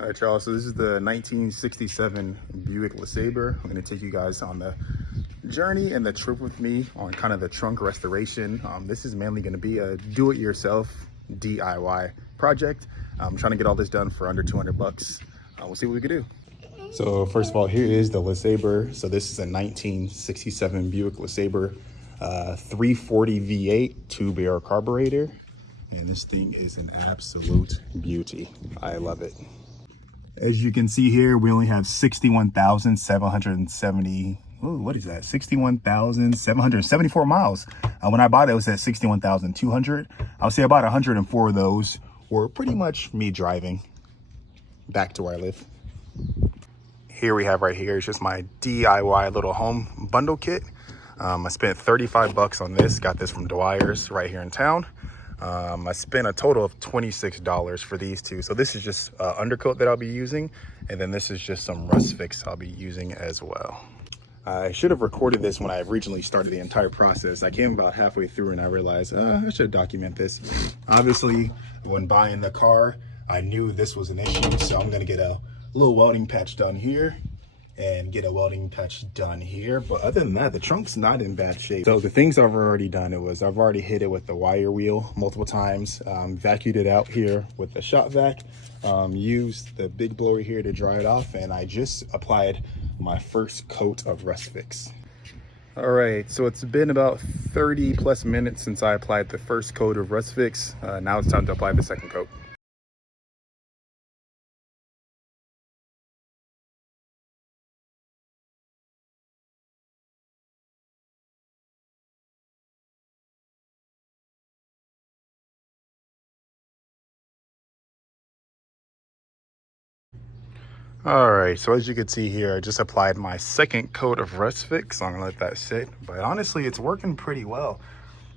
All right, Charles, so this is the 1967 Buick LeSabre. I'm gonna take you guys on the journey and the trip with me on kind of the trunk restoration. This is mainly gonna be a do-it-yourself DIY project. I'm trying to get all this done for under 200 bucks. We'll see what we can do. So first of all, here is the LeSabre. So this is a 1967 Buick LeSabre 340 V8 2-barrel carburetor. And this thing is an absolute beauty. I love it. As you can see here, we only have 61,770. Oh, what is that? 61,774 miles. When I bought it, it was at 61,200. I'll say about 104 of those were pretty much me driving back to where I live. Here we have right here is just my DIY little home bundle kit. I spent 35 bucks on this. Got this from Dwyer's right here in town. I spent a total of $26 for these two. So this is just undercoat that I'll be using. And then this is just some rust fix I'll be using as well. I should have recorded this when I originally started the entire process. I came about halfway through and I realized I should document this. Obviously, when buying the car, I knew this was an issue. So I'm gonna get a little welding patch done here and get a welding patch done here. But other than that, the trunk's not in bad shape. So the things I've already done, I've already hit it with the wire wheel multiple times, vacuumed it out here with the shop vac, used the big blower here to dry it off, and I just applied my first coat of rust fix. All right, so it's been about 30 plus minutes since I applied the first coat of rust fix. Now it's time to apply the second coat. All right, so as you can see here, I just applied my second coat of rust fix. So I'm gonna let that sit, but honestly, it's working pretty well.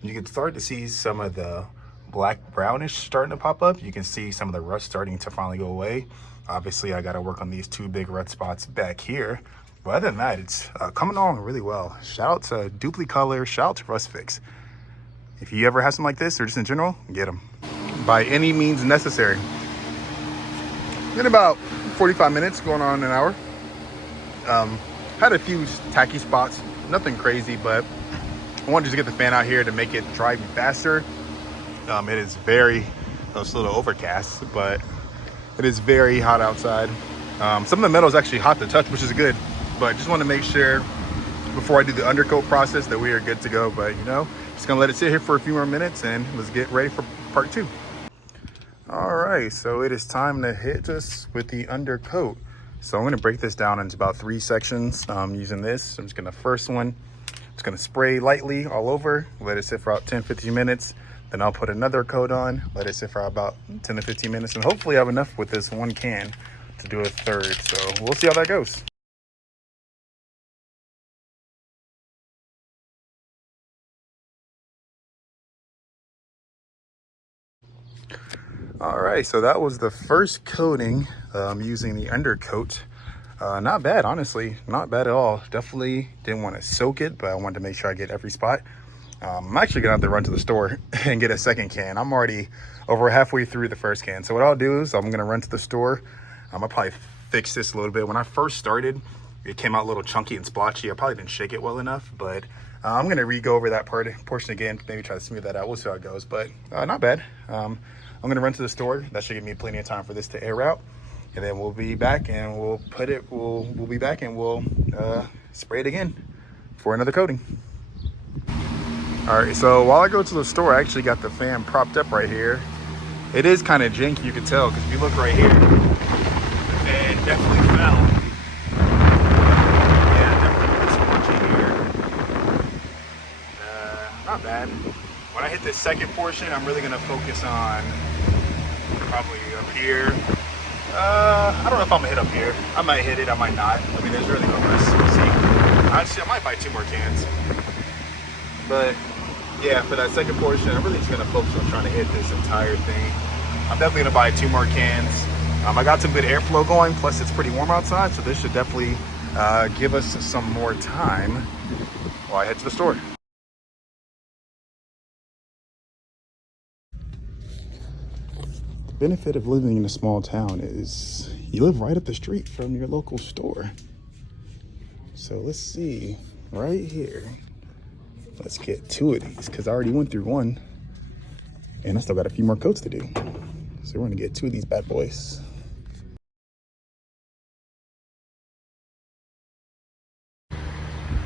You can start to see some of the black brownish starting to pop up. You can see some of the rust starting to finally go away. Obviously, I gotta work on these two big red spots back here. But other than that, it's coming along really well. Shout out to Duplicolor, shout out to Rust Fix. If you ever have something like this, or just in general, get them. By any means necessary. In about 45 minutes, going on an hour. Had a few tacky spots, nothing crazy, but I wanted to get the fan out here to make it dry faster. It is it's a little overcast, but it is very hot outside. Some of the metal is actually hot to touch, which is good, but just want to make sure before I do the undercoat process that we are good to go. But just gonna let it sit here for a few more minutes and let's get ready for part two. All right, so it is time to hit us with the undercoat. So I'm gonna break this down into about 3 sections using this. I'm just gonna, first one, just gonna spray lightly all over, let it sit for about 10-15 minutes. Then I'll put another coat on, let it sit for about 10 to 15 minutes. And hopefully I have enough with this one can to do a third. So we'll see how that goes. All right, so that was the first coating using the undercoat. Not bad, honestly, not bad at all. Definitely didn't want to soak it, but I wanted to make sure I get every spot. I'm actually gonna have to run to the store and get a second can. I'm already over halfway through the first can. So what I'll do is I'm gonna run to the store. I'll probably fix this a little bit. When I first started, it came out a little chunky and splotchy. I probably didn't shake it well enough, but I'm gonna re-go over that portion again, maybe try to smooth that out. We'll see how it goes, but not bad. I'm gonna run to the store. That should give me plenty of time for this to air out. And then we'll be back and we'll be back and we'll spray it again for another coating. All right, so while I go to the store, I actually got the fan propped up right here. It is kind of janky, you can tell, because if you look right here, the fan definitely fell. Yeah, definitely scorchy here. Not bad. When I hit the second portion, I'm really gonna focus on probably up here. I don't know if I'm gonna hit up here. I might hit it, I might not. I mean, there's really no risk. We'll see. Actually, I might buy 2 more cans. But yeah, for that second portion, I'm really just gonna focus on trying to hit this entire thing. I'm definitely gonna buy 2 more cans. I got some good airflow going, plus it's pretty warm outside, so this should definitely give us some more time while I head to the store. The benefit of living in a small town is you live right up the street from your local store. So let's see, right here. Let's get 2 of these because I already went through one and I still got a few more coats to do. So we're gonna get 2 of these bad boys.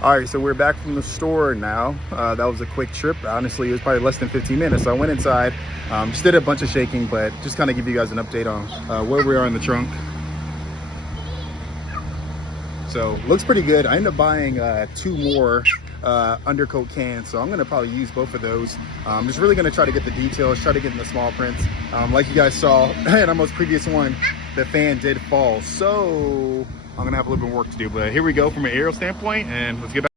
All right, so we're back from the store now. That was a quick trip. Honestly, it was probably less than 15 minutes. So I went inside, just did a bunch of shaking, but just kind of give you guys an update on where we are in the trunk. So looks pretty good. I ended up buying 2 more undercoat cans, so I'm gonna probably use both of those. I'm just really gonna try to get the details, try to get in the small prints. Like you guys saw in our most previous one, the fan did fall, so I'm gonna have a little bit of work to do. But here we go from an aerial standpoint, and let's get back.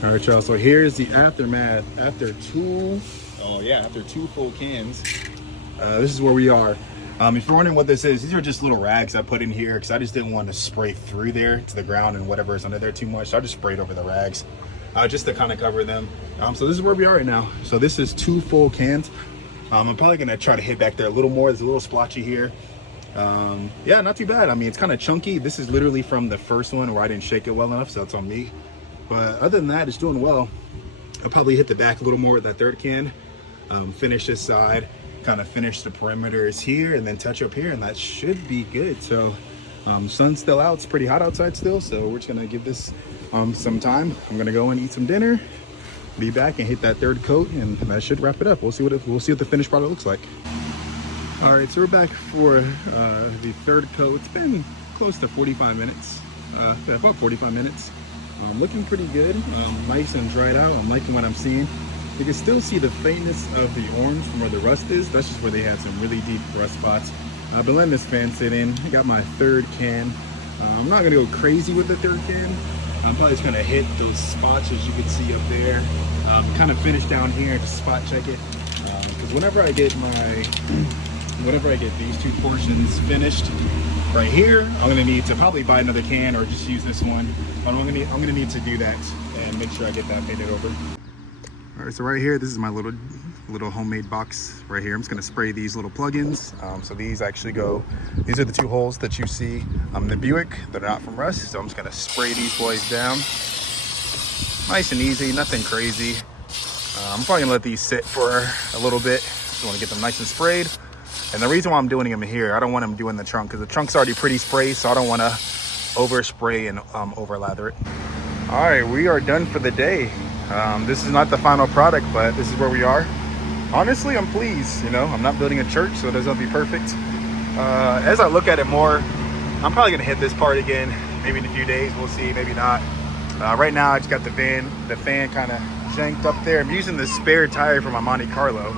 All right, y'all, so here's the aftermath after 2 full cans. This is where we are. If you're wondering what this is, these are just little rags I put in here because I just didn't want to spray through there to the ground and whatever is under there too much. So I just sprayed over the rags just to kind of cover them. So this is where we are right now. So this is 2 full cans. I'm probably gonna try to hit back there a little more. There's a little splotchy here. Yeah, not too bad. I mean, it's kind of chunky. This is literally from the first one where I didn't shake it well enough, so it's on me. But other than that, it's doing well. I'll probably hit the back a little more with that 3rd can, finish this side, kind of finish the perimeters here, and then touch up here, and that should be good. So sun's still out. It's pretty hot outside still, so we're just gonna give this some time. I'm gonna go and eat some dinner, be back and hit that 3rd coat, and that should wrap it up. We'll see what the finished product looks like. All right, so we're back for the 3rd coat. It's been close to 45 minutes, about 45 minutes. Looking pretty good, nice and dried out. I'm liking what I'm seeing. You can still see the faintness of the orange from where the rust is. That's just where they had some really deep rust spots. I've been letting this fan sit in. I got my 3rd can. I'm not gonna go crazy with the 3rd can. I'm probably just gonna hit those spots as you can see up there. Kind of finish down here and just spot check it. Because whenever I get these 2 portions finished right here, I'm gonna need to probably buy another can or just use this one. But I'm gonna need to do that and make sure I get that painted over. All right, so right here, this is my little homemade box right here. I'm just gonna spray these little plugins. So these actually go, these are the 2 holes that you see. The Buick, they're not from rust, so I'm just gonna spray these boys down. Nice and easy, nothing crazy. I'm probably gonna let these sit for a little bit. Just wanna get them nice and sprayed. And the reason why I'm doing them here, I don't want them doing the trunk because the trunk's already pretty sprayed, so I don't want to overspray and over lather it. All right, we are done for the day. This is not the final product, but this is where we are. Honestly, I'm pleased. You know, I'm not building a church, so it doesn't have to be perfect. As I look at it more, I'm probably gonna hit this part again, maybe in a few days. We'll see, maybe not. Right now, I just got the fan kind of janked up there. I'm using the spare tire from my Monte Carlo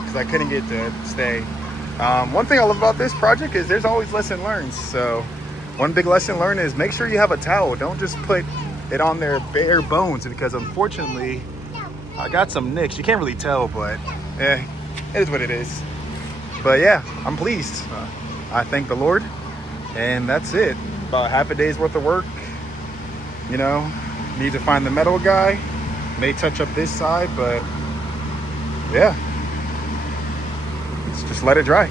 because I couldn't get to stay. One thing I love about this project is there's always lesson learned. So one big lesson learned is make sure you have a towel. Don't just put it on there bare bones, because unfortunately I got some nicks. You can't really tell, but it is what it is. But yeah, I'm pleased. I thank the Lord, and that's it. About half a day's worth of work. You know, need to find the metal guy, may touch up this side, but yeah, let's just let it dry.